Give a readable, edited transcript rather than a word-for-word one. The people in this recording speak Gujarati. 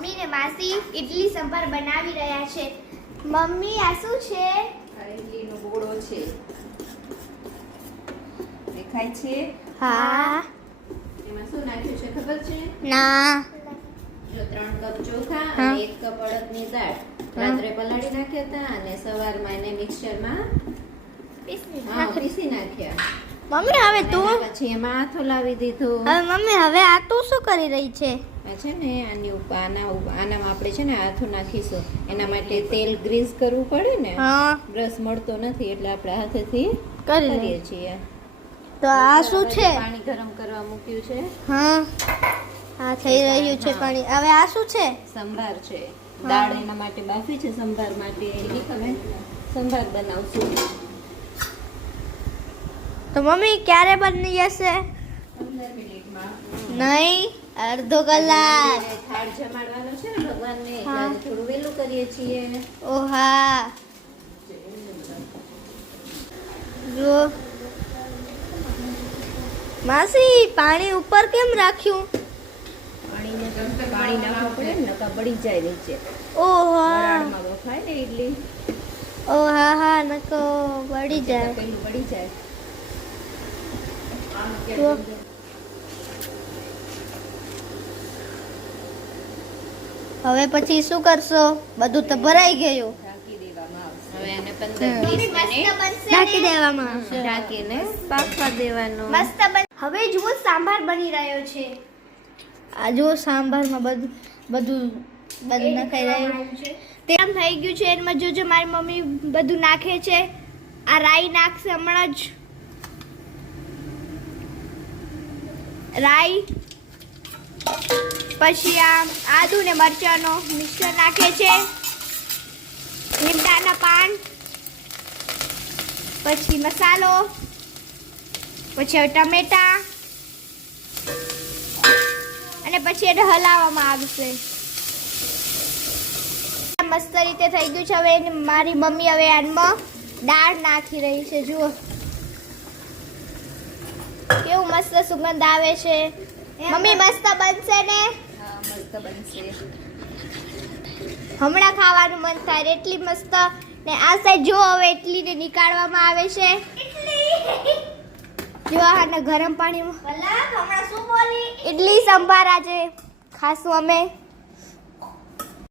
મમ્મી ને માસી ઇડલી સંભાર બનાવી રહ્યા છે. મમ્મી આ શું છે? ઇડલીનો ગોળો છે. દેખાય છે? હા. એમાં શું નાખ્યું છે ખબર છે? ના. જો 3 કપ ચોખા અને 1 કપ અડદની દાળ રાત્રે પલાળી નાખ્યા હતા અને સવારમાં એને મિક્સરમાં પીસી નાખ્યા. મમ્મી હવે તું પછી એમાં આથો લાવી દીધો. હવે મમ્મી હવે આ તું શું કરી રહી છે? આ છે ને આની ઉપર આનામાં આપણે છે ને આથો નાખીશું. એના માટે તેલ ગ્રીસ કરવું પડે ને. હા. બ્રશ મળતો નથી એટલે આપણે હાથેથી કરીએ છીએ. તો આ શું છે? પાણી ગરમ કરવા મૂક્યું છે. હા. આ થઈ રહ્યું છે પાણી. હવે આ શું છે? સંભાર છે. દાળ એના માટે બાફી છે. સંભાર માટે તમે સંભાર બનાવશું. તો મમ્મી ક્યારે બની જશે? 15 મિનિટમાં. નહીં, અડધો કલાક. થાળ જમાડવાનો છે ને ભગવાનને એટલે આજે થોડું વહેલું કરીએ છીએ. ઓ હા. જો માસી પાણી ઉપર કેમ રાખ્યું? પાણી નાખવું પડે ને નકા બળી જાય નીચે. ઓ હા. વરાળમાં બફાય ને ઇડલી. ઓ હા હા, નકો બળી જાય. પેલું બળી જાય. જો હવે પછી શું કરશો? બધું તો ભરાઈ ગયું. ઢાંકી દેવામાં આવશે. હવે એને 15-20 મિનિટ ઢાંકી દેવામાં આવશે. ઢાંકીને પાકવા દેવાનું. મસ્ત હવે જુઓ સાંભાર બની રહ્યો છે. આ જુઓ સાંભારમાં બધું નખાઈ રહ્યું છે. તેમ થઈ ગયું છે. એમાં જોજો મારી મમ્મી બધું નાખે છે. આ રાઈ નાખશે હમણાં જ. રાઈ પછી આ આદુ ને મરચાંનો મિક્સર નાખે છે. લીમડાના પાન પછી મસાલો પછી હવે ટમેટા અને પછી એને હલાવવામાં આવશે. મસ્ત રીતે થઈ ગયું છે. હવે મારી મમ્મી હવે આમાં દાળ નાખી રહી છે. જુઓ કેવું મસ્ત સુગંધ આવે છે. મમ્મી મસ્ત બનશે ને? હા, મસ્ત બનશે. હમણાં ખાવાનું મન થાય એટલી મસ્ત. ને આ સાઈડ જો હવે ઇડલીને નીકાળવામાં આવે છે. જો આને ગરમ પાણીમાં ઇડલી સંભાર આજે ખાશું અમે.